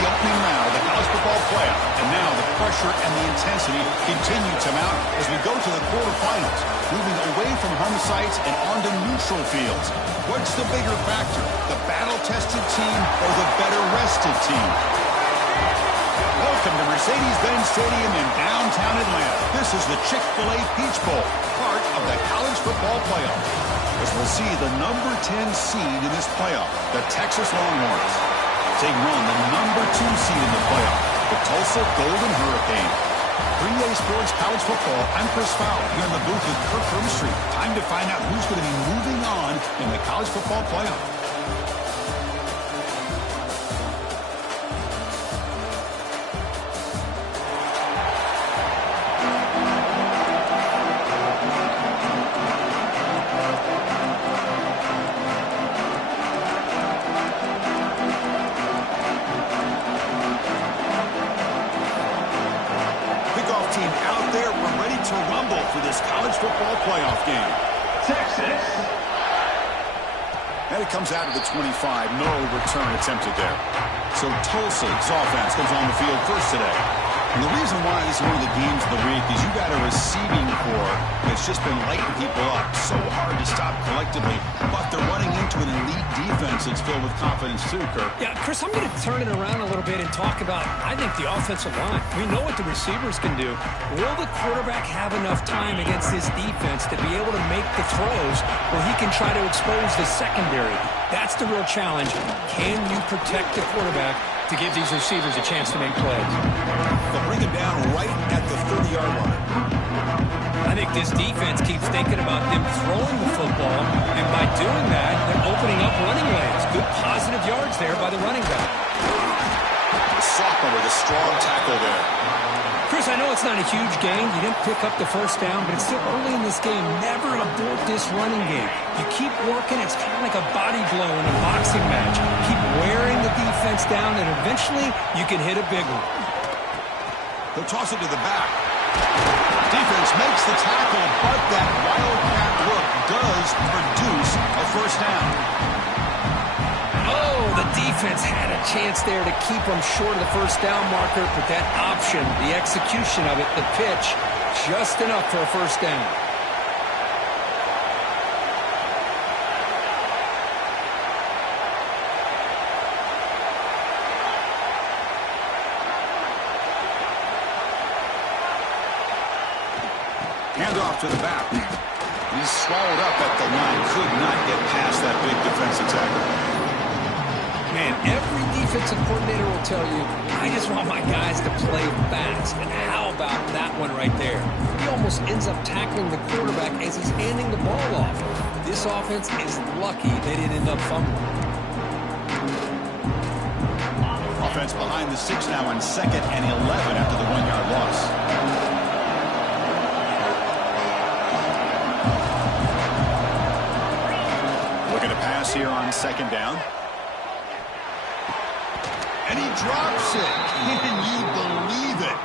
the opening round of the college football playoff. And now the pressure and the intensity continue to mount as we go to the quarterfinals, moving away from home sites and onto neutral fields. What's the bigger factor, the battle-tested team or the better-rested team? Welcome to Mercedes-Benz Stadium in downtown Atlanta. This is the Chick-fil-A Peach Bowl, part of the college football playoff. As we'll see the number 10 seed in this playoff, the Texas Longhorns, taking on the number 2 seed in the playoff, the Tulsa Golden Hurricane. 3A Sports College Football, I'm Chris Fowler here in the booth with Kirk Herbstreit. Time to find out who's going to be moving on in the college football playoff. Football playoff game. Texas. And it comes out of the 25. No return attempted there. So Tulsa's offense comes on the field first today. And the reason why this is one of the games of the week is you got a receiving corps that's just been lighting people up. So hard to stop collectively. But they're running into an elite defense that's filled with confidence too, Kirk. Yeah, Chris, I'm going to turn it around a little bit and talk about, I think, the offensive line. We know what the receivers can do. Will the quarterback have enough time against this defense to be able to make the throws where he can try to expose the secondary? That's the real challenge. Can you protect the quarterback to give these receivers a chance to make plays? They'll bring him down right at the 30-yard line. I think this defense keeps thinking about them throwing the football, and by doing that, they're opening up running lanes. Good positive yards there by the running back. Sophomore with a strong tackle there. Chris, I know it's not a huge gain. You didn't pick up the first down, but it's still early in this game. Never abort this running game. You keep working. It's kind of like a body blow in a boxing match. Keep wearing the defense down, and eventually you can hit a big one. He'll toss it to the back. Defense makes the tackle, but that wildcat look does produce a first down. Oh, the defense had a chance there to keep them short of the first down marker, but that option, the execution of it, the pitch, just enough for a first down. Handoff to the back. He's swallowed up at the line. Could not get past that big defensive tackle. Man, every defensive coordinator will tell you, I just want my guys to play fast. And how about that one right there? He almost ends up tackling the quarterback as he's handing the ball off. This offense is lucky they didn't end up fumbling. Offense behind the 6 now on 2nd and 11 after the 1-yard loss. Here on 2nd down. And he drops it. Can you believe it?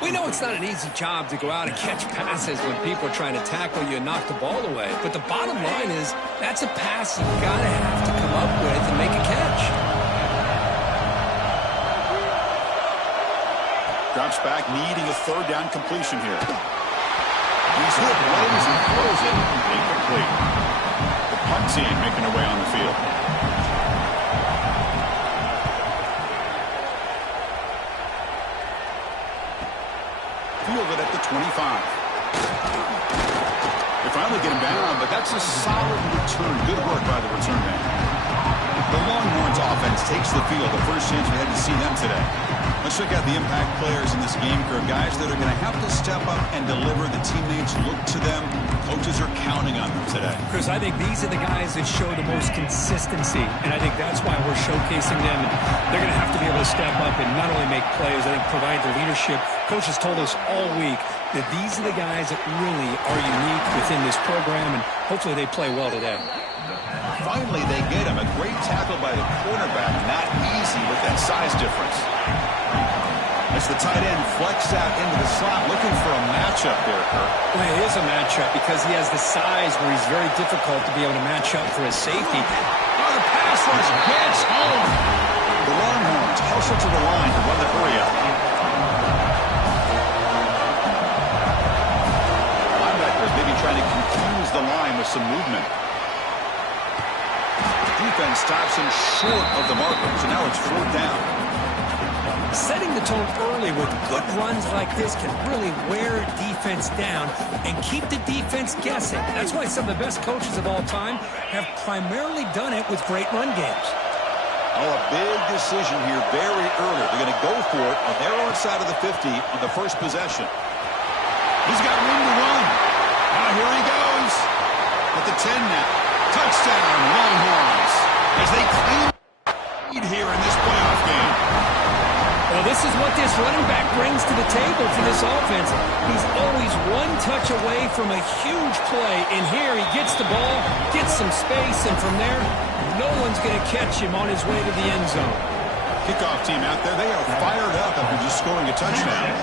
We know it's not an easy job to go out and catch passes when people are trying to tackle you and knock the ball away. But the bottom line is that's a pass you've got to have to come up with and make a catch. Drops back, needing a 3rd down completion here. He's hit, runs, and throws it. Incomplete. Punt team making their way on the field. Fielded at the 25. They finally get him down, but that's a solid return. Good work by the return man. The Longhorns offense takes the field. The first chance we had to see them today. Let's check out the impact players in this game, Kirk. Guys that are going to have to step up and deliver. The teammates look to them. Coaches are counting on them today. Chris, I think these are the guys that show the most consistency, and I think that's why we're showcasing them. And they're going to have to be able to step up and not only make plays, I think provide the leadership. Coaches told us all week that these are the guys that really are unique within this program, and hopefully they play well today. Finally, they get him. A great tackle by the quarterback. Not easy with that size difference. As the tight end flexed out into the slot, looking for a matchup there, Kirk. Well, it is a matchup because he has the size where he's very difficult to be able to match up for his safety. Oh, the pass rush gets home. The Longhorns Closer to the line to run the hurry up. Linebackers maybe trying to confuse the line with some movement. Defense stops him short of the marker, so now it's 4th down. Setting the tone early with good runs like this can really wear defense down and keep the defense guessing. That's why some of the best coaches of all time have primarily done it with great run games. Oh, a big decision here very early. They're going to go for it on their own side of the 50 on the first possession. He's got room to run. Now here he goes. At the 10 now. Touchdown, Longhorns. As they claim lead here in this playoff game. Well, this is what this running back brings to the table for this offense. He's always one touch away from a huge play. And here he gets the ball, gets some space, and from there, no one's going to catch him on his way to the end zone. Kickoff team out there, they are fired up after just scoring a touchdown.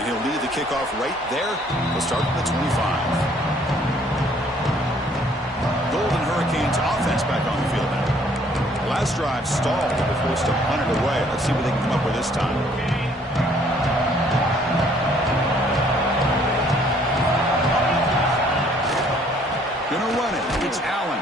And he'll lead the kickoff right there. He'll start at the 25. Golden Hurricanes offense back on the field now. Last drive stalled. They were forced to punt it away. Let's see what they can come up with this time. Gonna run it. It's Allen.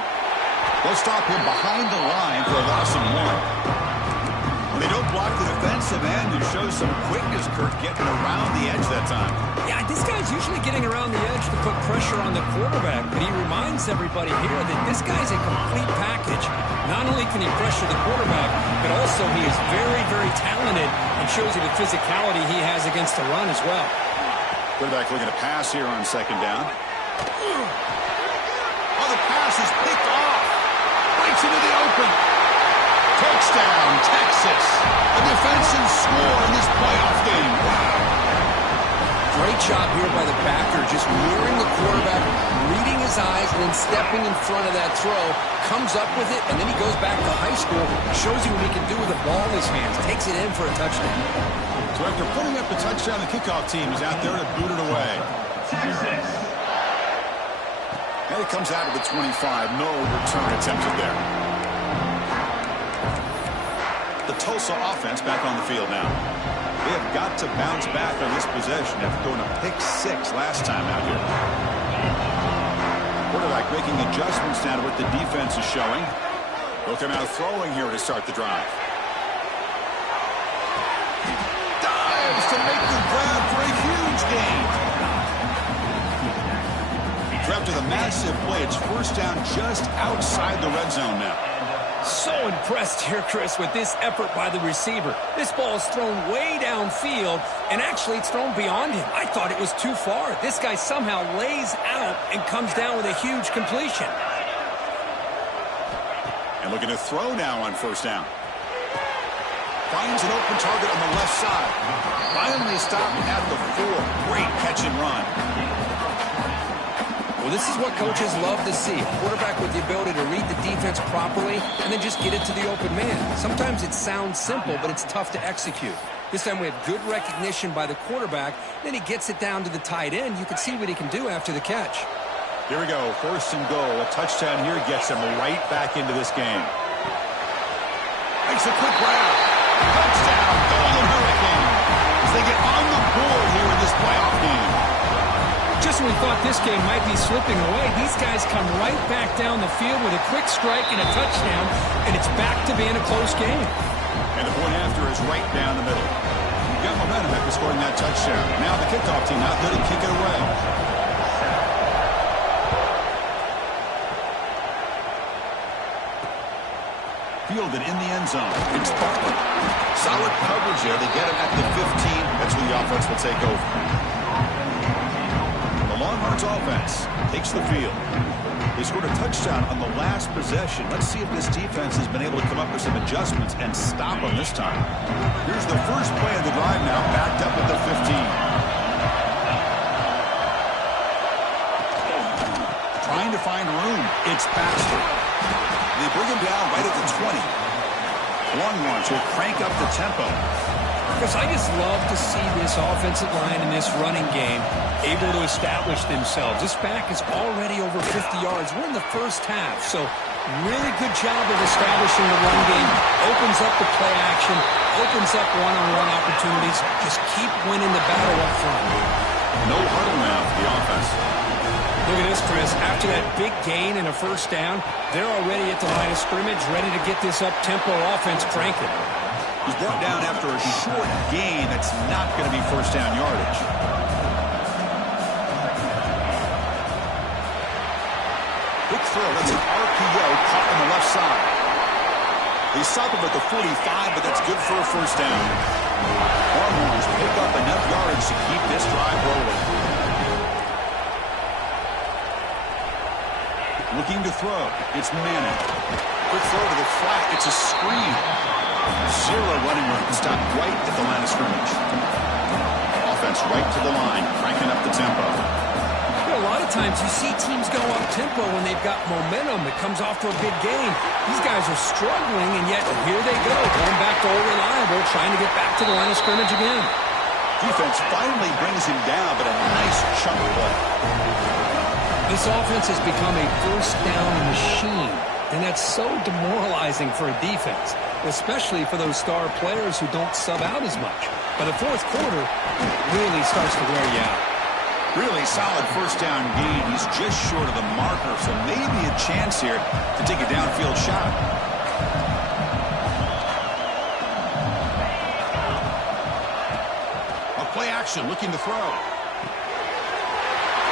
They'll stop him behind the line for a loss of 1. When they don't block the defensive end, it shows some quickness, Kirk, getting around the edge that time. Yeah, this guy's usually getting around the edge to put pressure on the quarterback, but he reminds everybody here that this guy's a complete package. Not only can he pressure the quarterback, but also he is very, very talented and shows you the physicality he has against the run as well. Quarterback looking to pass here on 2nd down. Oh, the pass is picked off. Breaks into the open. Touchdown, Texas. A defensive score in this playoff game. Wow. Great job here by the backer, just mirroring the quarterback, reading his eyes, and then stepping in front of that throw, comes up with it, and then he goes back to high school, shows you what he can do with the ball in his hands, takes it in for a touchdown. So after putting up the touchdown, the kickoff team is out there to boot it away. And it comes out of the 25. No return attempted there. The Tulsa offense back on the field now. They have got to bounce back on this possession after throwing a pick 6 last time out here. Quarterback making adjustments now to what the defense is showing. They'll come out throwing here to start the drive. Dives to make the grab for a huge gain. After the massive play, it's 1st down just outside the red zone now. So impressed here, Chris, with this effort by the receiver. This ball is thrown way downfield, and actually it's thrown beyond him. I thought it was too far. This guy somehow lays out and comes down with a huge completion. And looking to throw now on 1st down. Finds an open target on the left side. Finally stopped at the 4. Great catch and run. Well, this is what coaches love to see. A quarterback with the ability to read the defense properly and then just get it to the open man. Sometimes it sounds simple, but it's tough to execute. This time we have good recognition by the quarterback. Then he gets it down to the tight end. You can see what he can do after the catch. Here we go. 1st and goal. A touchdown here gets him right back into this game. Makes a quick grab. Touchdown, Golden Hurricane. As they get on the board here in this playoff game. Just when we thought this game might be slipping away, these guys come right back down the field with a quick strike and a touchdown, and it's back to being a close game. And the point after is right down the middle. You got momentum after scoring that touchdown. Now the kickoff team out there to kick it away. Fielded in the end zone. It's Bartlett. Solid coverage there. They get him at the 15. That's where the offense will take over. Longhorns offense takes the field. They scored a touchdown on the last possession. Let's see if this defense has been able to come up with some adjustments and stop them this time. Here's the first play of the drive now, backed up at the 15. Trying to find room. It's Baxter. They bring him down right at the 20. Longhorns will crank up the tempo. Because I just love to see this offensive line in this running game able to establish themselves. This back is already over 50 yards. We're in the first half, so Really good job of establishing the run game. Opens up the play action. Opens up one-on-one opportunities. Just keep winning the battle up front. No huddle now for the offense. Look at this, Chris. After that big gain and a first down, they're already at the line of scrimmage, ready to get this up-tempo offense cranking. He's brought down after a short gain that's not going to be first down yardage. Quick throw. That's an RPO caught on the left side. They stop him at the 45, but that's good for a first down. Longhorns pick up enough yards to keep this drive rolling. Looking to throw. It's Manning. Quick throw to the flat. It's a screen. Zero running room. Stopped right at the line of scrimmage. Offense right to the line, cranking up the tempo. You know, a lot of times you see teams go up-tempo when they've got momentum that comes off to a big gain. These guys are struggling, and yet here they go, going back to old reliable, trying to get back to the line of scrimmage again. Defense finally brings him down, but a nice chunk play. This offense has become a first-down machine, and that's so demoralizing for a defense, especially for those star players who don't sub out as much. By the fourth quarter, it really starts to wear you out. Really solid first down gain. He's just short of the marker, so maybe a chance here to take a downfield shot. A play action, looking to throw.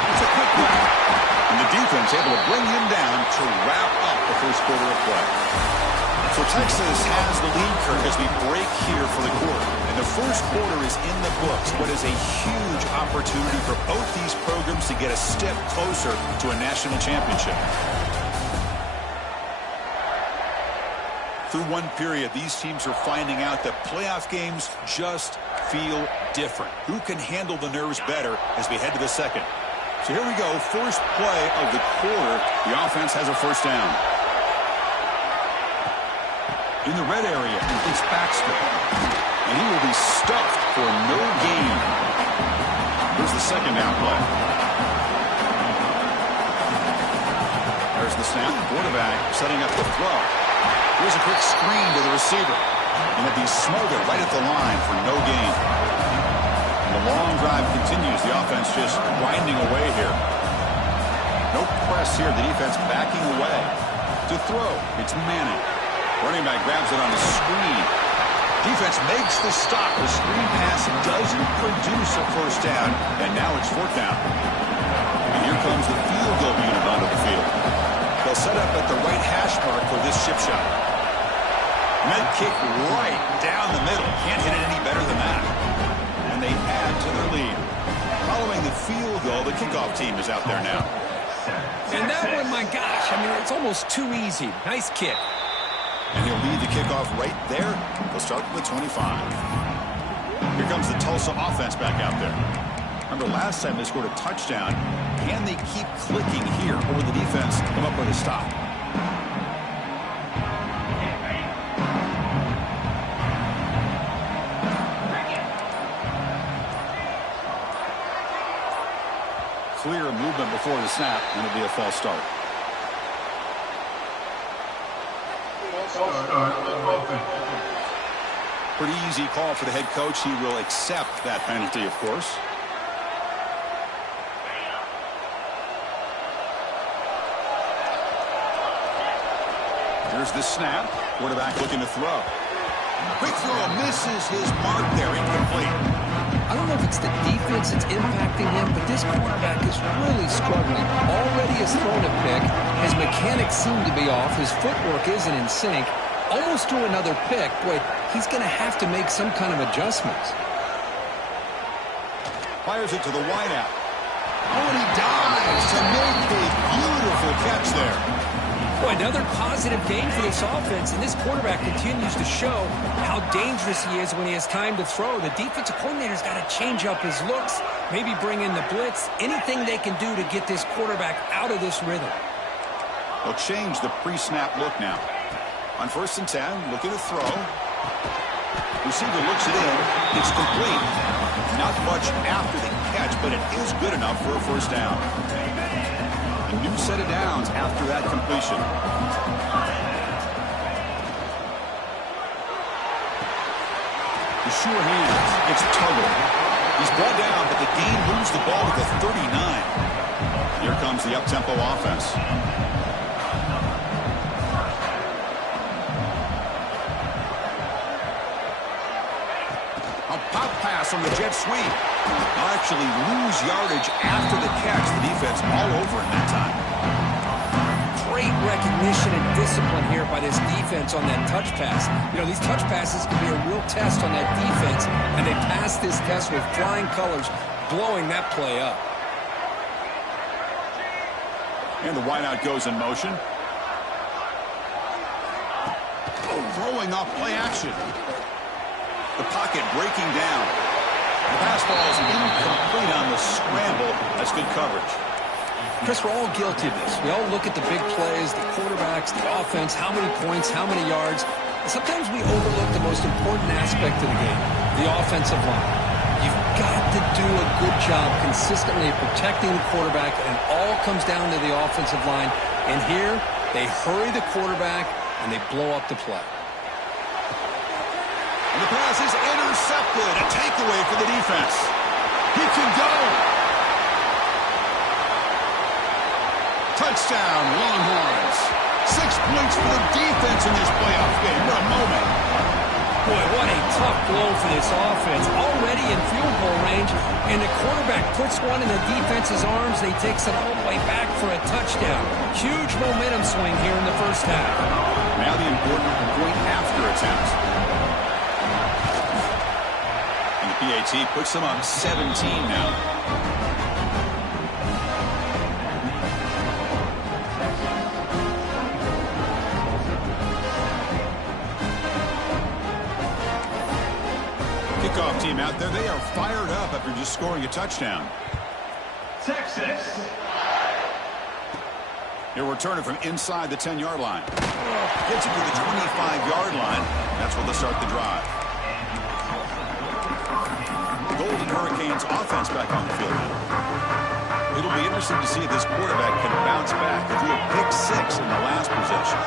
It's a quick grab. And the defense able to bring him down to wrap up the first quarter of play. So Texas has the lead, Kirk, as we break here for the quarter. And the first quarter is in the books. What is a huge opportunity for both these programs to get a step closer to a national championship. Through one period, these teams are finding out that playoff games just feel different. Who can handle the nerves better as we head to the second? So here we go, first play of the quarter. The offense has a first down. In the red area, it's Baxter. And he will be stuffed for no gain. Here's the second down play. There's the snap. Quarterback setting up the throw. Here's a quick screen to the receiver. And it'll be smothered right at the line for no gain. The long drive continues. The offense just grinding away here. No press here. The defense backing away. To throw, it's Manning. Running back grabs it on the screen. Defense makes the stop. The screen pass doesn't produce a first down. And now it's fourth down. And here comes the field goal unit onto the field. They'll set up at the right hash mark for this chip shot. Med kick right down the middle. Can't hit it any better than that. They add to their lead. Following the field goal, the kickoff team is out there now. And that one, my gosh, I mean, it's almost too easy. Nice kick. And he'll lead the kickoff right there. They'll start with the 25. Here comes the Tulsa offense back out there. Remember, last time they scored a touchdown. Can they keep clicking here, or will the defense come up with a stop? Clear movement before the snap, and it'll be a false start. Pretty easy call for the head coach. He will accept that penalty, of course. Here's the snap. Quarterback looking to throw. Quick throw, misses his mark there, incomplete. I don't know if it's the defense that's impacting him, but this quarterback is really struggling. Already has thrown a pick. His mechanics seem to be off. His footwork isn't in sync. Almost threw another pick. Boy, he's going to have to make some kind of adjustments. Fires it to the wideout. Oh, and he dives to make a beautiful catch there. Boy, another positive game for this offense, and this quarterback continues to show how dangerous he is when he has time to throw. The defensive coordinator's got to change up his looks, maybe bring in the blitz, anything they can do to get this quarterback out of this rhythm. They'll change the pre-snap look now. On 1st and 10, looking to throw. Receiver looks it in. It's complete. Not much after the catch, but it is good enough for a first down. A new set of downs after that completion. The sure hands. It's Tuggle. He's brought down, but the gain moves the ball to the 39. Here comes the up-tempo offense. A pop pass on the jet sweep. They'll actually lose yardage after the catch. The defense all over in that time. Great recognition and discipline here by this defense on that touch pass. You know, these touch passes can be a real test on that defense, and they passed this test with flying colors, blowing that play up. And the wideout goes in motion. Throwing off play action. The pocket breaking down. The pass ball is incomplete on the scramble. That's good coverage. Chris, we're all guilty of this. We all look at the big plays, the quarterbacks, the offense, how many points, how many yards. And sometimes we overlook the most important aspect of the game, the offensive line. You've got to do a good job consistently protecting the quarterback, and it all comes down to the offensive line. And here, they hurry the quarterback, and they blow up the play. And the pass is intercepted. A takeaway for the defense. He can go. Touchdown, Longhorns. 6 points for the defense in this playoff game. What a moment. Boy, what a tough blow for this offense. Already in field goal range, and the quarterback puts one in the defense's arms. He takes it all the way back for a touchdown. Huge momentum swing here in the first half. Now the important point after attempt. And the PAT puts them up 17 now. Kickoff team out there. They are fired up after just scoring a touchdown. Texas. He'll return it from inside the 10-yard line. Gets it to the 25-yard line. That's where they'll start the drive. The Golden Hurricanes offense back on the field. It'll be interesting to see if this quarterback can bounce back. If he had picked 6 in the last possession.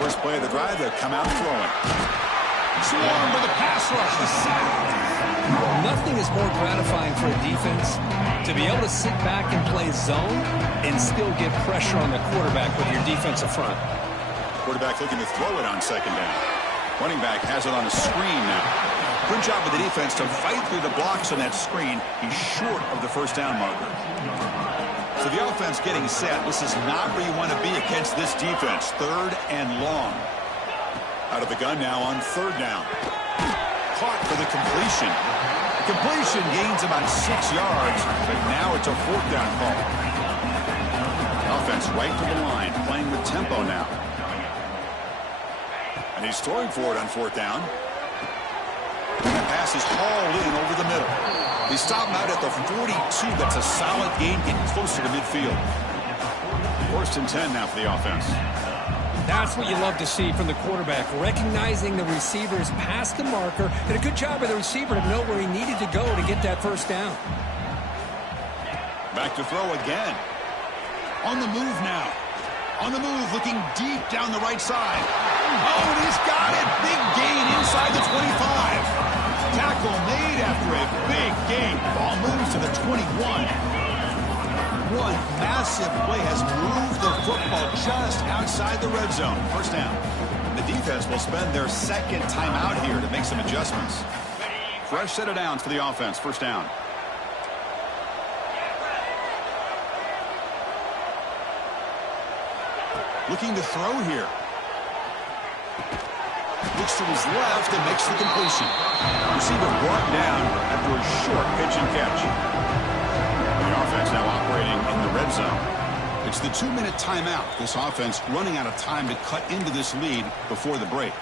First play of the drive, they'll come out throwing. Swarmed by the pass rush. The sack. Nothing is more gratifying for a defense to be able to sit back and play zone and still get pressure on the quarterback with your defensive front. Quarterback looking to throw it on second down. Running back has it on a screen now. Good job of the defense to fight through the blocks on that screen. He's short of the first down marker. So the offense getting set. This is not where you want to be against this defense. 3rd and long. Out of the gun now on 3rd down. Caught for the completion. The completion gains about 6 yards, but now it's a 4th down call. Offense right to the line, playing with tempo now. And he's throwing for it on 4th down. And that pass is hauled in over the middle. They stop him out at the 42. That's a solid gain, getting closer to midfield. 1st and 10 now for the offense. That's what you love to see from the quarterback, recognizing the receiver's past the marker, and a good job of the receiver to know where he needed to go to get that first down. Back to throw again. On the move now. On the move, looking deep down the right side. Oh, and he's got it. Big gain inside the 25. Tackle made after a big gain. Ball moves to the 21. One massive play has moved the football just outside the red zone. First down. The defense will spend their 2nd timeout here to make some adjustments. Fresh set of downs for the offense. First down. Looking to throw here. Looks to his left and makes the completion. Receiver brought down after a short pitch and catch. The offense now operating in the red zone. It's the 2-minute timeout. This offense running out of time to cut into this lead before the break.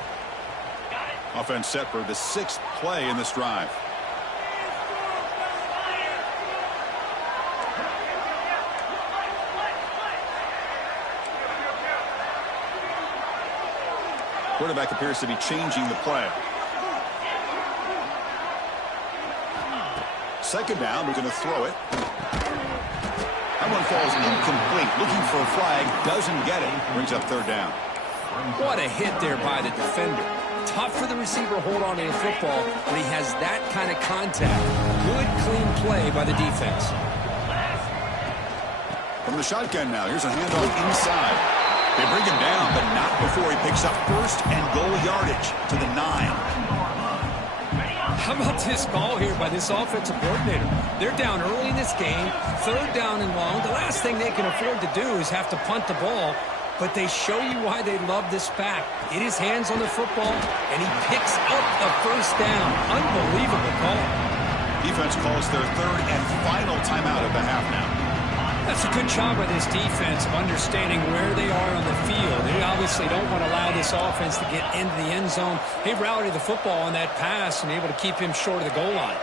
Offense set for the 6th play in this drive. Quarterback appears to be changing the play. 2nd down, we're going to throw it. That one falls incomplete. Looking for a flag. Doesn't get it. Brings up third down. What a hit there by the defender. Tough for the receiver to hold on to the football when he has that kind of contact. Good, clean play by the defense. From the shotgun now, here's a handoff inside. They bring him down, but not before he picks up first and goal yardage to the 9. How about this call here by this offensive coordinator? They're down early in this game, third down and long. The last thing they can afford to do is have to punt the ball, but they show you why they love this back. Get his hands on the football, and he picks up the first down. Unbelievable call. Defense calls their third and final timeout of the half now. That's a good job by this defense of understanding where they are on the field. They obviously don't want to allow this offense to get into the end zone. They routed the football on that pass and able to keep him short of the goal line.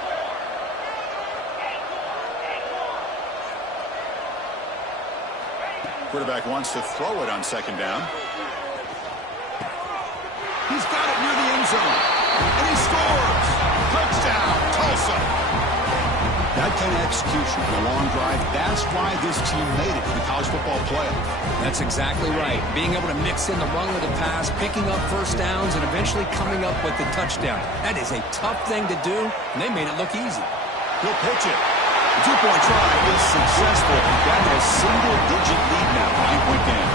Quarterback wants to throw it on second down. He's got it near the end zone. And he scores! Touchdown, Tulsa! That kind of execution for a long drive, that's why this team made it to the college football playoff. That's exactly right. Being able to mix in the run with the pass, picking up first downs, and eventually coming up with the touchdown. That is a tough thing to do, and they made it look easy. He'll pitch it. The two-point try is successful. Got a single-digit lead now, 9-point game.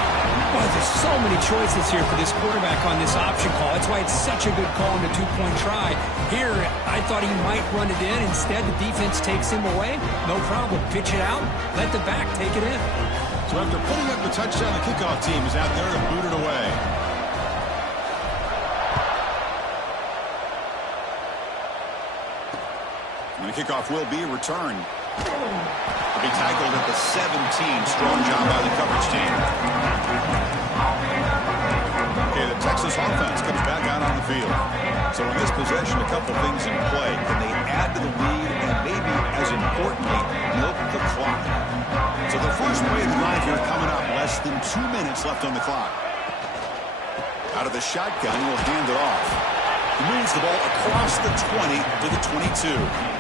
Well, there's so many choices here for this quarterback on this option call. That's why it's such a good call on the two-point try. Here, I thought he might run it in. Instead, the defense takes him away. No problem. Pitch it out. Let the back take it in. So after putting up the touchdown, the kickoff team is out there to boot it away. And the kickoff will be returned. To be tackled at the 17. Strong job by the coverage team. Okay, the Texas offense comes back out on the field. So in this possession, a couple things in play. Can they add to the lead and maybe, as importantly, milk the clock? So the first play of the drive here coming up. Less than 2 minutes left on the clock. Out of the shotgun, he'll hand it off. He moves the ball across the 20 to the 22.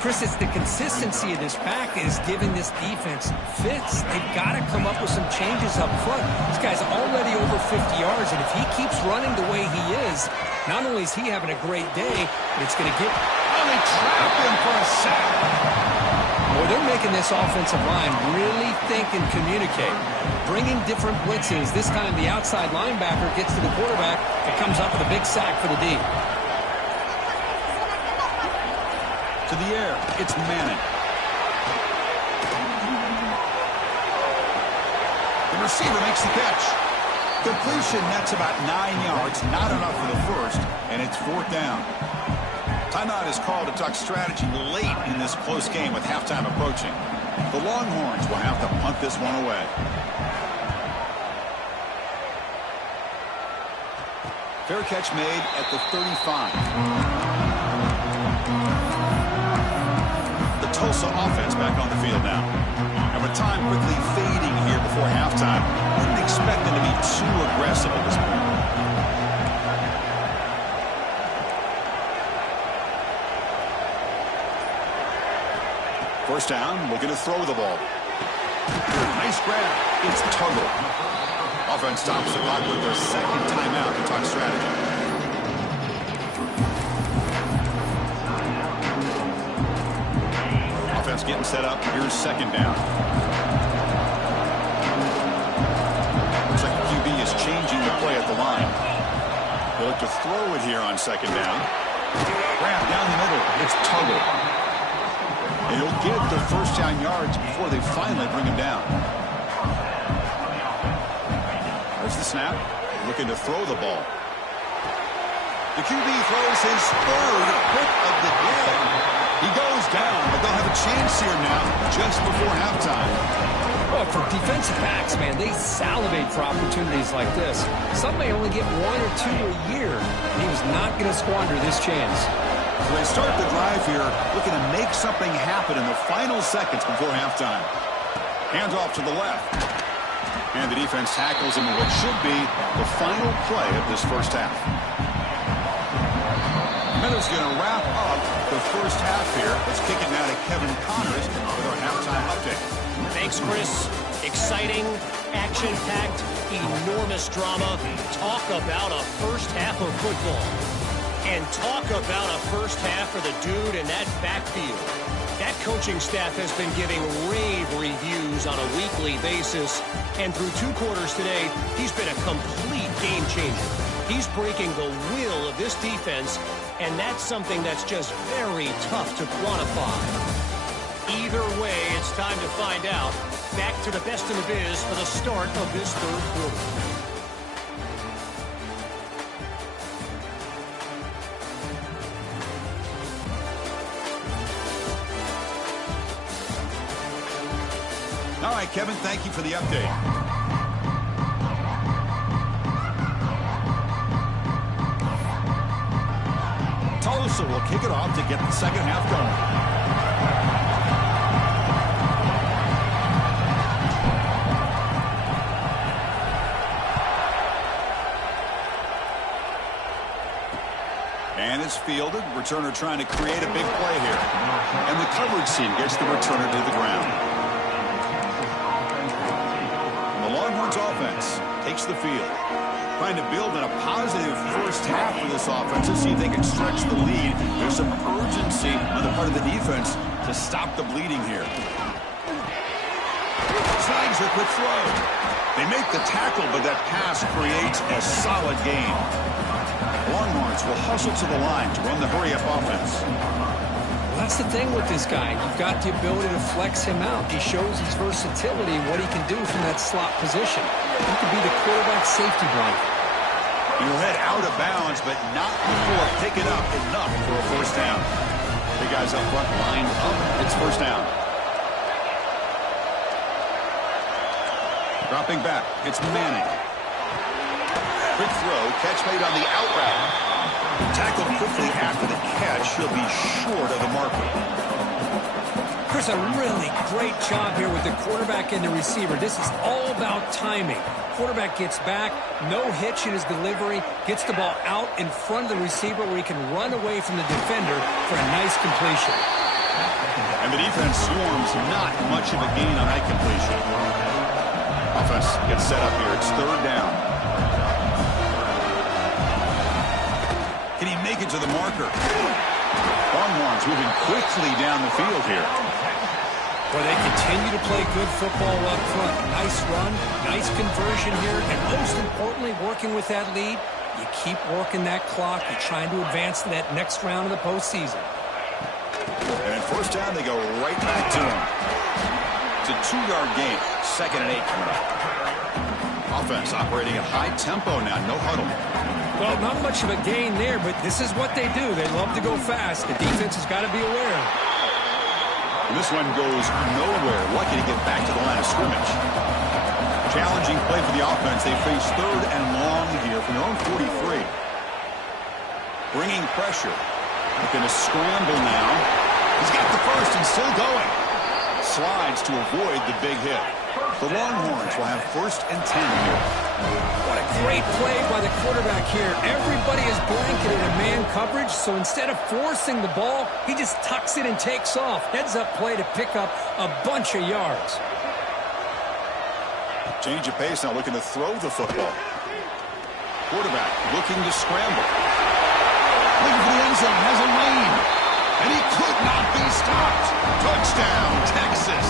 Chris, it's the consistency of this pack is giving this defense fits. They've got to come up with some changes up front. This guy's already over 50 yards, and if he keeps running the way he is, not only is he having a great day, but it's going to get... Oh, they trap him for a sack. Boy, they're making this offensive line really think and communicate. Bringing different blitzes. This time the outside linebacker gets to the quarterback. It comes up with a big sack for the D. To the air, it's Manning. The receiver makes the catch. Completion, that's about 9 yards, not enough for the first, and it's fourth down. Timeout is called to talk strategy late in this close game with halftime approaching. The Longhorns will have to punt this one away. Fair catch made at the 35. Tulsa offense back on the field now. And with time quickly fading here before halftime, wouldn't expect them to be too aggressive at this point. First down, looking to throw the ball. Nice grab. It's Tuggle. Offense stops the clock with their second timeout to talk strategy. Getting set up. Here's second down. Looks like the QB is changing the play at the line. They'll look to throw it here on second down. Grab down the middle. It's Tuggle. And he'll get the first down yards before they finally bring him down. There's the snap. Looking to throw the ball. The QB throws his third pick of the day. He goes down, but they'll have a chance here now just before halftime. Well, for defensive backs, man, they salivate for opportunities like this. Some may only get 1 or 2 a year, and he was not going to squander this chance. So they start the drive here looking to make something happen in the final seconds before halftime. Handoff to the left. And the defense tackles him in what should be the final play of this first half. Miller's going to wrap up the first half here. Let's kick it now to Kevin Connors with our halftime update. Thanks, Chris. Exciting, action-packed, enormous drama. Talk about a first half of football. And talk about a first half for the dude in that backfield. That coaching staff has been giving rave reviews on a weekly basis. And through 2 quarters today, he's been a complete game changer. He's breaking the will of this defense, and that's something that's just very tough to quantify. Either way, it's time to find out. Back to the best in the biz for the start of this third quarter. All right, Kevin, thank you for the update. Tulsa will kick it off to get the second half going. And it's fielded. Returner trying to create a big play here. And the coverage team gets the returner to the ground. The Longhorns offense takes the field. Trying to build in a positive first half for this offense to see if they can stretch the lead. There's some urgency on the part of the defense to stop the bleeding here. Snags a quick throw. They make the tackle, but that pass creates a solid gain. Longhorns will hustle to the line to run the hurry-up offense. Well, that's the thing with this guy. You've got the ability to flex him out. He shows his versatility, what he can do from that slot position. He could be the quarterback safety blanket. He'll head out of bounds, but not before picking up enough for a first down. The guys up front lined up. It's first down. Dropping back. It's Manning. Quick throw. Catch made on the out route. Tackled quickly after the catch. He'll be short of the marker. Chris, a really great job here with the quarterback and the receiver. This is all about timing. Quarterback gets back, no hitch in his delivery, gets the ball out in front of the receiver where he can run away from the defender for a nice completion. And the defense swarms not much of a gain on that completion. Offense gets set up here. It's third down. Can he make it to the marker? Longhorns moving quickly down the field here. Well, they continue to play good football up front. Nice run, nice conversion here, and most importantly, working with that lead, you keep working that clock. You're trying to advance to that next round of the postseason. And at first down, they go right back to him. It's a 2-yard gain. 2nd and 8 coming up. Offense operating at high tempo now. No huddle. Well, not much of a gain there, but this is what they do. They love to go fast. The defense has got to be aware. And this one goes nowhere. Lucky to get back to the line of scrimmage. Challenging play for the offense. They face 3rd and long here from their own 43. Bringing pressure. Looking to scramble now. He's got the first and still going. Slides to avoid the big hit. The Longhorns will have 1st and 10 here. What a great play by the quarterback here. Everybody is blanketed in man coverage, so instead of forcing the ball, he just tucks it and takes off. Heads-up play to pick up a bunch of yards. Change of pace now, looking to throw the football. Quarterback looking to scramble. Looking for the end zone, has a lane. And he could not be stopped. Touchdown, Texas.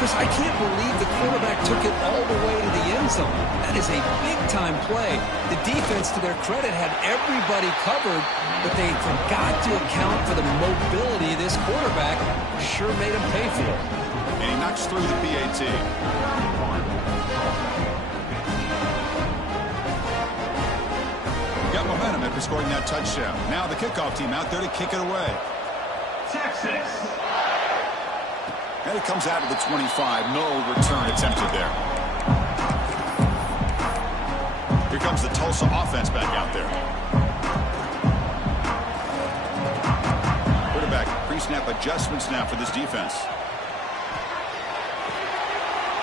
Chris, I can't believe the quarterback took it all the way to the end zone. That is a big-time play. The defense, to their credit, had everybody covered, but they forgot to account for the mobility of this quarterback. Sure made him pay for it. And he knocks through the PAT. Got momentum after scoring that touchdown. Now the kickoff team out there to kick it away. Texas. And it comes out of the 25. No return attempted there. Here comes the Tulsa offense back out there. Quarterback pre-snap adjustments now for this defense.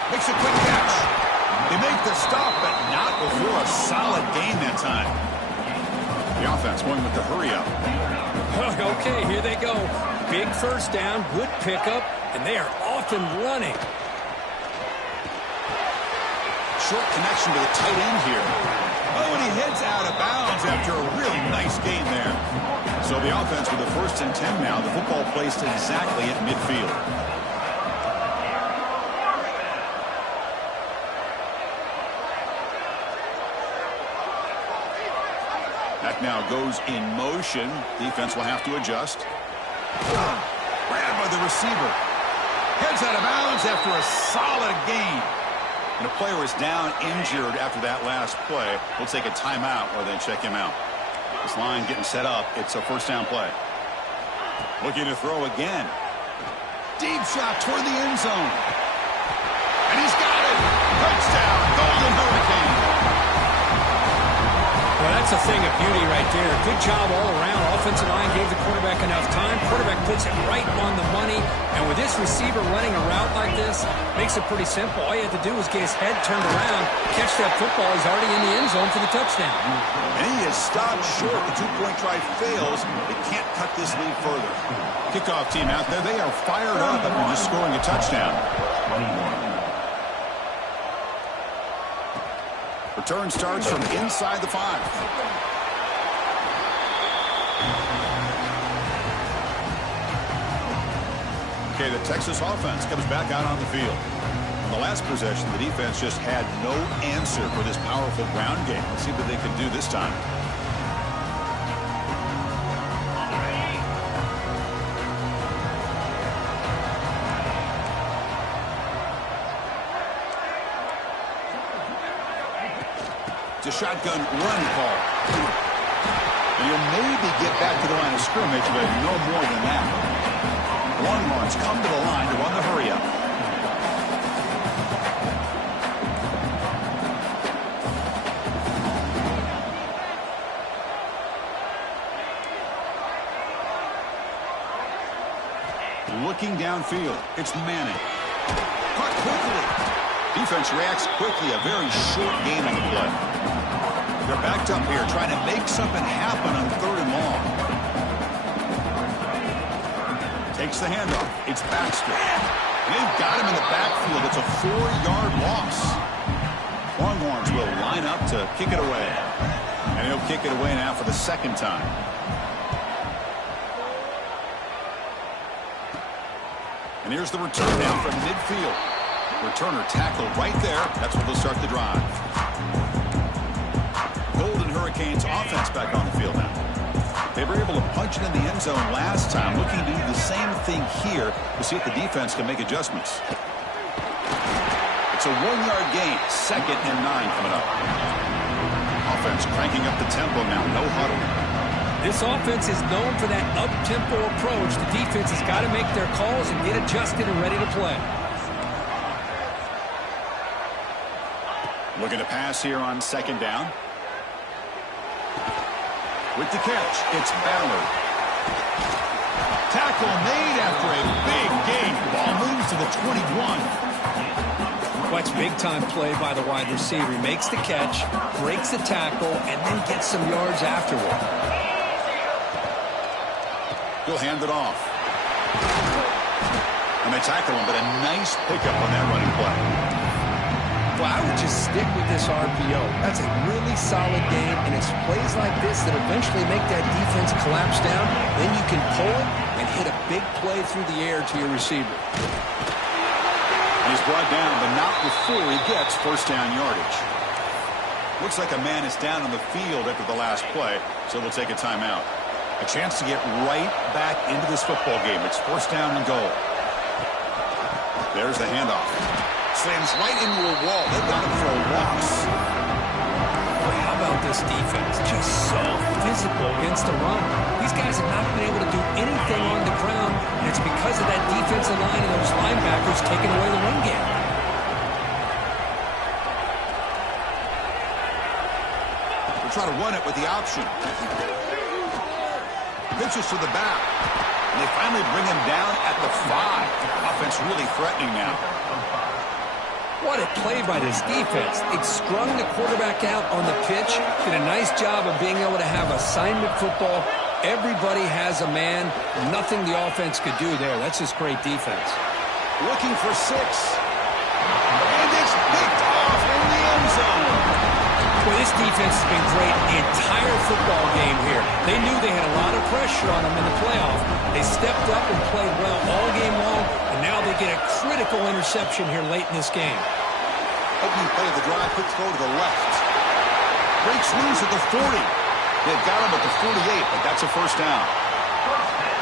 Makes a quick catch. They make the stop, but not before a solid gain that time. The offense going with the hurry up. Okay, here they go. Big first down, good pickup, and they are off and running. Short connection to the tight end here. Oh, and he heads out of bounds after a really nice gain there. So the offense with the 1st and 10 now. The football placed exactly at midfield. That now goes in motion. Defense will have to adjust. Grabbed by the receiver. Heads out of bounds after a solid gain. And a player is down injured after that last play. We'll take a timeout or then check him out. This line getting set up. It's a 1st down play. Looking to throw again. Deep shot toward the end zone. And he's got it. Touchdown, Golden Hurricane. Well, that's a thing of beauty right there. Good job all around. Offensive line gave the quarterback enough time. Quarterback puts it right on the money. And with this receiver running a route like this, makes it pretty simple. All you have to do is get his head turned around, catch that football. He's already in the end zone for the touchdown. And he is stopped short. The two-point try fails. They can't cut this lead further. Kickoff team out there. They are fired up after just scoring a touchdown. Return starts from inside the 5. Okay, the Texas offense comes back out on the field. In the last possession, the defense just had no answer for this powerful ground game. Let's see what they can do this time. It's a shotgun run call. And you'll maybe get back to the line of scrimmage, but no more than that. Longhorns come to the line to run the hurry up. Looking downfield, it's Manning. Caught quickly. Defense reacts quickly. A very short game on the play. They're backed up here trying to make something happen on 3rd and long. Takes the handoff. It's Baxter. And they've got him in the backfield. It's a 4-yard loss. Longhorns will line up to kick it away. And he'll kick it away now for the 2nd time. And here's the return now from midfield. Returner tackled right there. That's where they'll start the drive. Golden Hurricanes offense back on the field now. They were able to punch it in the end zone last time. Looking to do the same thing here to see if the defense can make adjustments. It's a 1-yard gain. 2nd and 9 coming up. Offense cranking up the tempo now. No huddle. This offense is known for that up-tempo approach. The defense has got to make their calls and get adjusted and ready to play. Looking to pass here on 2nd down. With the catch, it's Ballard. Tackle made after a big gain. Ball moves to the 21. Watch big-time play by the wide receiver. He makes the catch, breaks the tackle, and then gets some yards afterward. He'll hand it off. And they tackle him, but a nice pickup on that running play. Well, I would just stick with this RPO. That's a really solid game, and it's plays like this that eventually make that defense collapse down. Then you can pull it and hit a big play through the air to your receiver. And he's brought down, but not before he gets 1st down yardage. Looks like a man is down on the field after the last play, so they'll take a timeout. A chance to get right back into this football game. It's 1st down and goal. There's the handoff. Slams right into a wall. They've got him for a loss. Boy, how about this defense? Just so physical against the run. These guys have not been able to do anything on the ground, and it's because of that defensive line and those linebackers taking away the run game. They'll try to run it with the option. Pitches to the back. And they finally bring him down at the 5. Offense really threatening now. What a play by this defense. It strung the quarterback out on the pitch, did a nice job of being able to have assignment football. Everybody has a man. Nothing the offense could do there. That's just great defense. Looking for 6. And it's picked off in the end zone. Boy, this defense has been great the entire football game here. They knew they had a lot of pressure on them in the playoff. They stepped up and played well all game long, and now they get a critical interception here late in this game. Opening play of the drive, quick throw to the left. Breaks loose at the 40. They've got him at the 48, but that's a first down.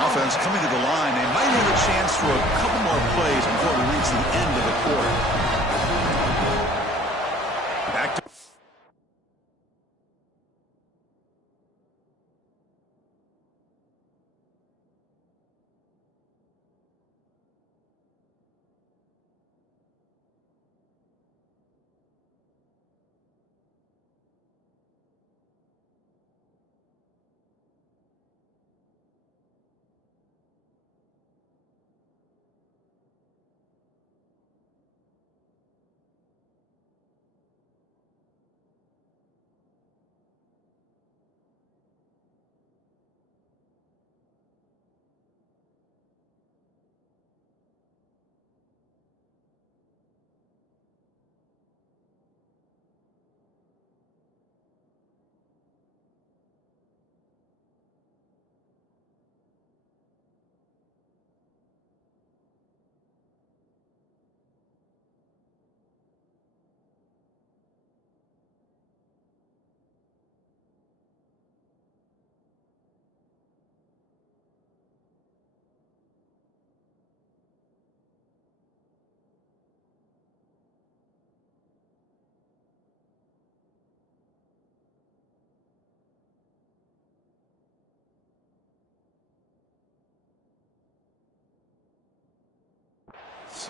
Offense coming to the line. They might have a chance for a couple more plays before we reach the end of the quarter. Back to...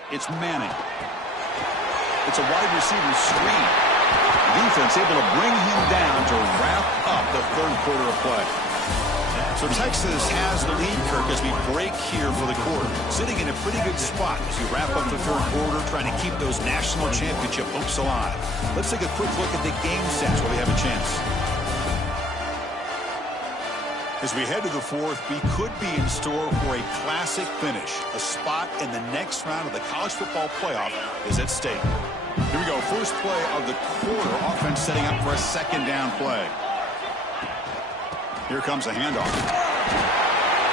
It's Manning. It's a wide receiver screen. Defense able to bring him down to wrap up the third quarter of play. So Texas has the lead, Kirk, as we break here for the quarter. Sitting in a pretty good spot as we wrap up the third quarter, trying to keep those national championship hopes alive. Let's take a quick look at the game stats while we have a chance. As we head to the fourth, we could be in store for a classic finish. A spot in the next round of the college football playoff is at stake. Here we go. First play of the quarter. Offense setting up for a second down play. Here comes a handoff.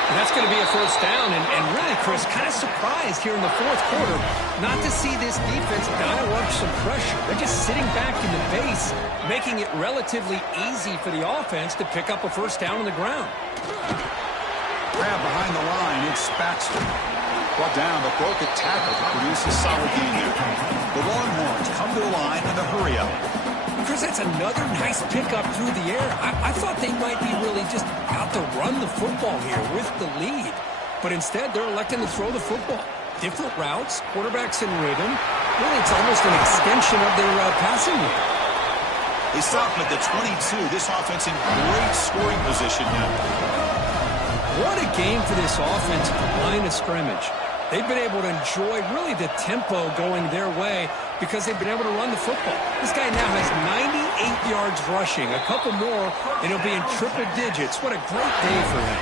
And that's going to be a first down. And really, Chris, kind of surprised here in the fourth quarter not to see this defense dial up some pressure. They're just sitting back in the base, making it relatively easy for the offense to pick up a first down on the ground. Grab behind the line. It's Baxter. Brought down, but broke a tackle to produce a solid game there. The Longhorns come to the line in a hurry up. Chris, that's another nice pickup through the air. I thought they might be really just out to run the football here with the lead. But instead, they're electing to throw the football. Different routes, quarterbacks in rhythm. Really, it's almost an extension of their passing game. They stop him at the 22. This offense in great scoring position now. What a game for this offense at the line of scrimmage. They've been able to enjoy really the tempo going their way because they've been able to run the football. This guy now has 98 yards rushing. A couple more, and he'll be in triple digits. What a great day for him.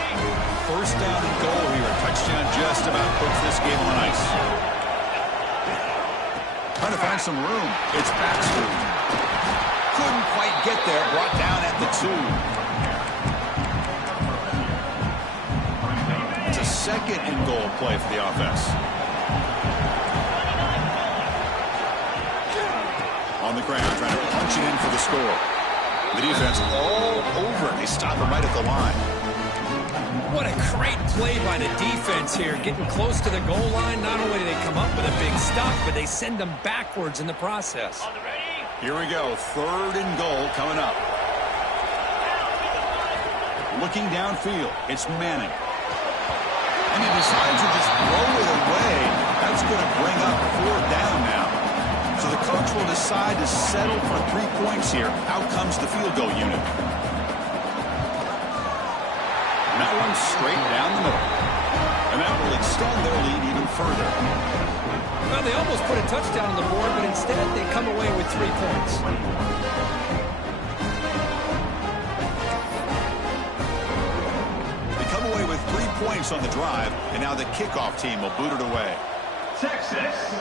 First down and goal here. A touchdown just about puts this game on ice. Trying to find some room. It's Baxter. Couldn't quite get there. Brought down at the 2. Second and goal play for the offense. On the ground, trying to punch it in for the score. The defense all over it. They stop him right at the line. What a great play by the defense here. Getting close to the goal line, not only do they come up with a big stop, but they send them backwards in the process. Here we go. Third and goal coming up. Looking downfield, it's Manning. And he decides to just throw it away. That's going to bring up fourth down now. So the coach will decide to settle for 3 points here. Out comes the field goal unit. And that one straight down the middle. And that will extend their lead even further. Well, they almost put a touchdown on the board, but instead they come away with 3 points. They come away with 3 points on the drive, and now the kickoff team will boot it away. Texas.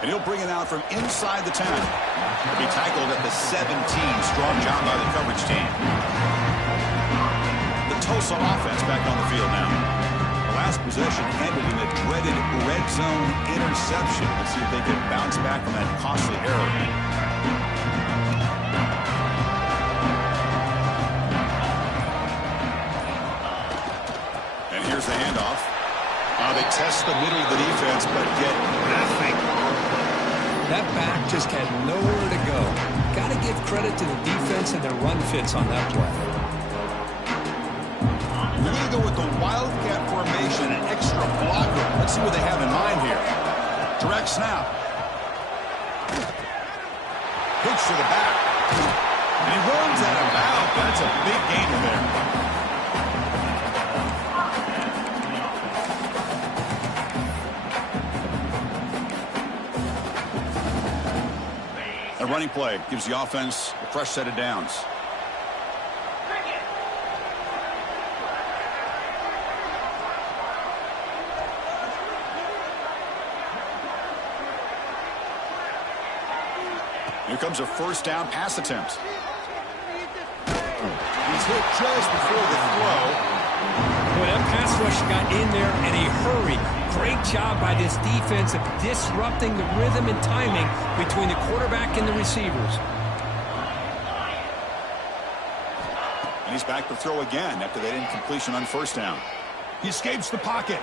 And he'll bring it out from inside the 10. He'll be tackled at the 17. Strong job by the coverage team. The Tulsa offense back on the field now. The last possession ended in a dreaded red zone interception. Let's see if they can bounce back from that costly error. And here's the handoff. They test the middle of the defense, but get nothing. That back just had nowhere to go. Got to give credit to the defense and their run fits on that play. We're going to go with the Wildcat formation, an extra blocker. Let's see what they have in mind here. Direct snap. Pitch to the back. And he runs out of bounds. That's a big gain in there. A running play gives the offense a fresh set of downs. Here comes a first down pass attempt. He's hit just before the throw. Boy, that pass rush got in there in a hurry. Great job by this defense of disrupting the rhythm and timing between the quarterback and the receivers. And he's back to throw again after that incompletion on first down. He escapes the pocket.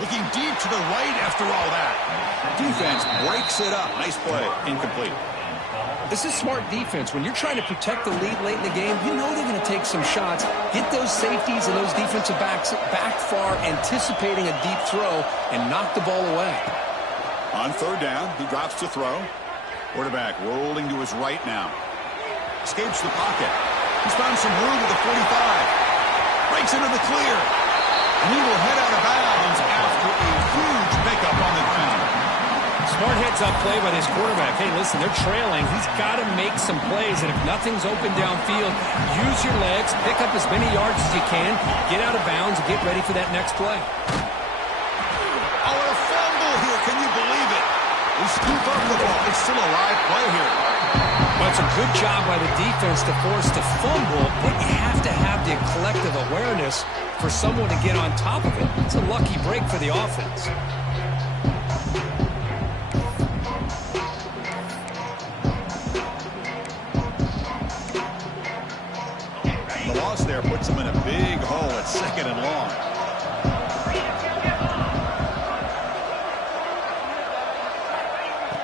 Looking deep to the right after all that. Defense breaks it up. Nice play. Incomplete. This is smart defense. When you're trying to protect the lead late in the game, you know they're going to take some shots, get those safeties and those defensive backs back far, anticipating a deep throw, and knock the ball away. On third down, he drops to throw. Quarterback rolling to his right now. Escapes the pocket. He's found some room at the 45. Breaks into the clear. And he will head out of bounds after a huge pickup on the ground. Smart heads-up play by this quarterback. Hey, listen, they're trailing. He's got to make some plays, and if nothing's open downfield, use your legs, pick up as many yards as you can, get out of bounds, and get ready for that next play. Oh, a fumble here. Can you believe it? They scoop up the ball. It's still a live play here. Well, it's a good job by the defense to force the fumble, but you have to have the collective awareness for someone to get on top of it. It's a lucky break for the offense. The loss there puts him in a big hole at second and long.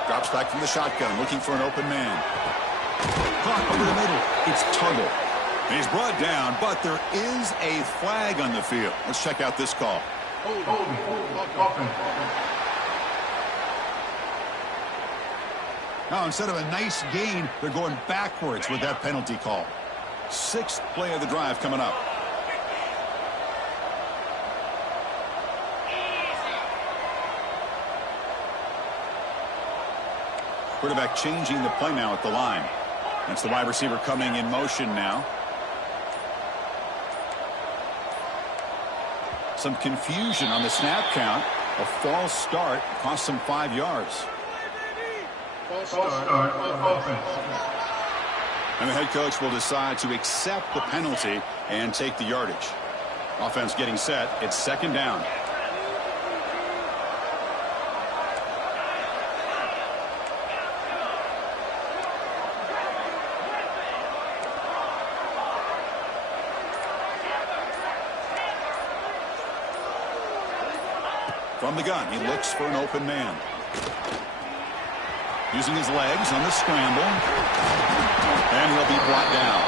Drops back from the shotgun, looking for an open man. Clock over the middle. It's Tuggle. And he's brought down, but there is a flag on the field. Let's check out this call. Now, instead of a nice gain, they're going backwards with that penalty call. Sixth play of the drive coming up. Quarterback changing the play now at the line. That's the wide receiver coming in motion now. Some confusion on the snap count. A false start cost them 5 yards. False start offense. And the head coach will decide to accept the penalty and take the yardage. Offense getting set. It's second down. From the gun, he looks for an open man. Using his legs on the scramble. And he'll be brought down.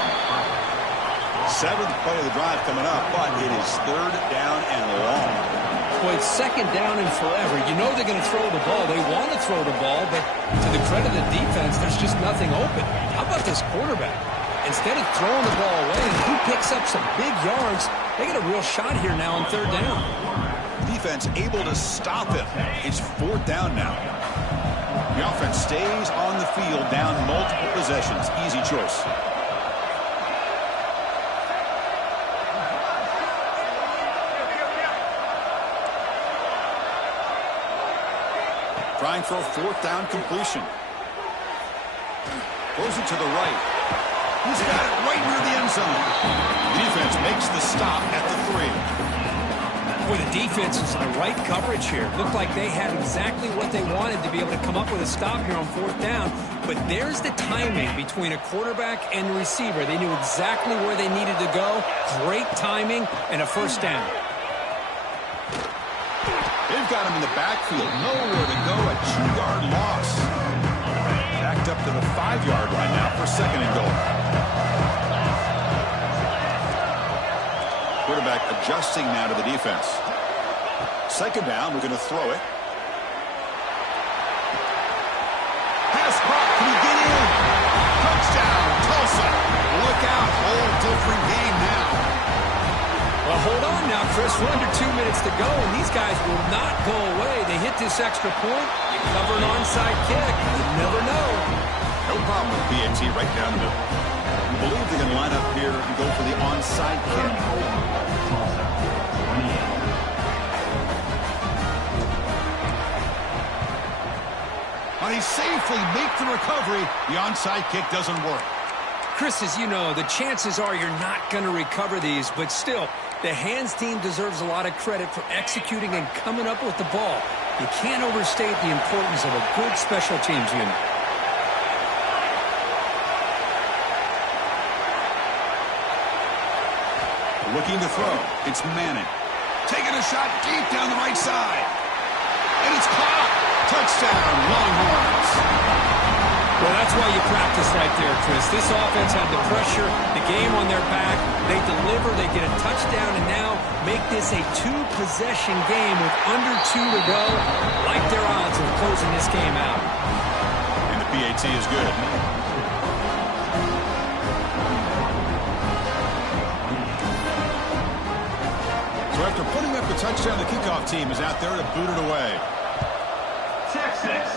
Seventh play of the drive coming up, but it is third down and long. Boy, it's second down and forever. You know they're going to throw the ball. They want to throw the ball, but to the credit of the defense, there's just nothing open. How about this quarterback? Instead of throwing the ball away, who picks up some big yards? They get a real shot here now on third down. Defense able to stop him. It's 4th down now. The offense stays on the field, down multiple possessions. Easy choice. Trying for a 4th down completion. Throws it to the right. He's got it right near the end zone. The defense makes the stop at the 3. Boy, the defense is in the right coverage here. Looked like they had exactly what they wanted to be able to come up with a stop here on 4th down. But there's the timing between a quarterback and the receiver. They knew exactly where they needed to go. Great timing and a 1st down. They've got him in the backfield. Nowhere to go. A 2-yard loss. Backed up to the 5-yard line now for 2nd and goal. Quarterback adjusting now to the defense. 2nd down. We're going to throw it. Pass caught. Can he get in? Touchdown, Tulsa. Look out. Whole different game now. Well, hold on now, Chris. We're under 2 minutes to go, and these guys will not go away. They hit this extra point. You cover an onside kick. You never know. No problem with PAT right down the middle. We believe they're going to line up here and go for the onside kick. Well, he safely make the recovery. The onside kick doesn't work. Chris, as you know, the chances are you're not going to recover these, but still, the hands team deserves a lot of credit for executing and coming up with the ball. You can't overstate the importance of a good special teams unit. Looking to throw. It's Manning. Taking a shot deep down the right side. And it's caught. Touchdown, Longhorns. Well, that's why you practice right there, Chris. This offense had the pressure, the game on their back. They deliver, they get a touchdown, and now make this a 2-possession game with under 2 to go. Like their odds of closing this game out. And the PAT is good. So after putting up the touchdown, the kickoff team is out there to boot it away. Texas.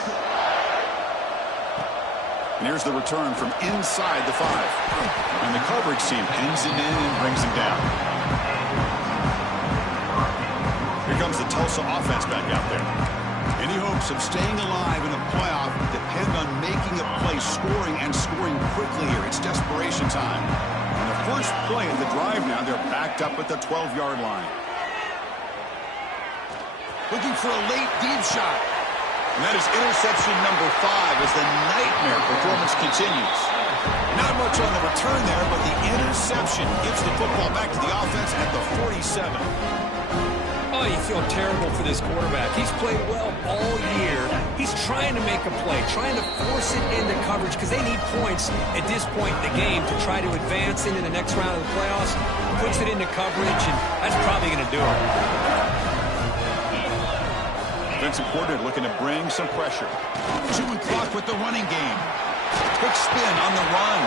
And here's the return from inside the 5. And the coverage team pins him in and brings him down. Here comes the Tulsa offense back out there. Any hopes of staying alive in the playoff depend on making a play, scoring, and scoring quickly here. It's desperation time. And the first play of the drive now, they're backed up at the 12-yard line. Looking for a late deep shot. And that is interception number 5 as the nightmare performance continues. Not much on the return there, but the interception gives the football back to the offense at the 47. Oh, you feel terrible for this quarterback. He's played well all year. He's trying to make a play, trying to force it into coverage because they need points at this point in the game to try to advance into the next round of the playoffs. Puts it into coverage, and that's probably going to do it. Defensive coordinator looking to bring some pressure. Chewing clock with the running game. Quick spin on the run.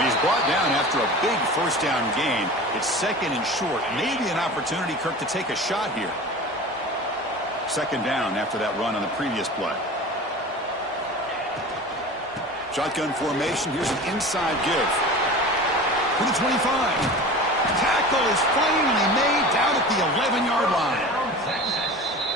And he's brought down after a big 1st down gain. It's 2nd and short. Maybe an opportunity, Kirk, to take a shot here. 2nd down after that run on the previous play. Shotgun formation. Here's an inside give. For the 25. Tackle is finally made down at the 11-yard line.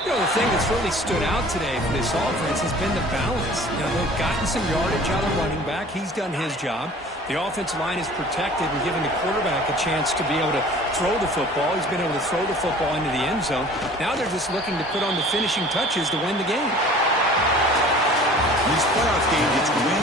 You know, the thing that's really stood out today for this offense has been the balance. You know, they've gotten some yardage out of running back. He's done his job. The offensive line is protected and giving the quarterback a chance to be able to throw the football. He's been able to throw the football into the end zone. Now they're just looking to put on the finishing touches to win the game. In these playoff games, it's win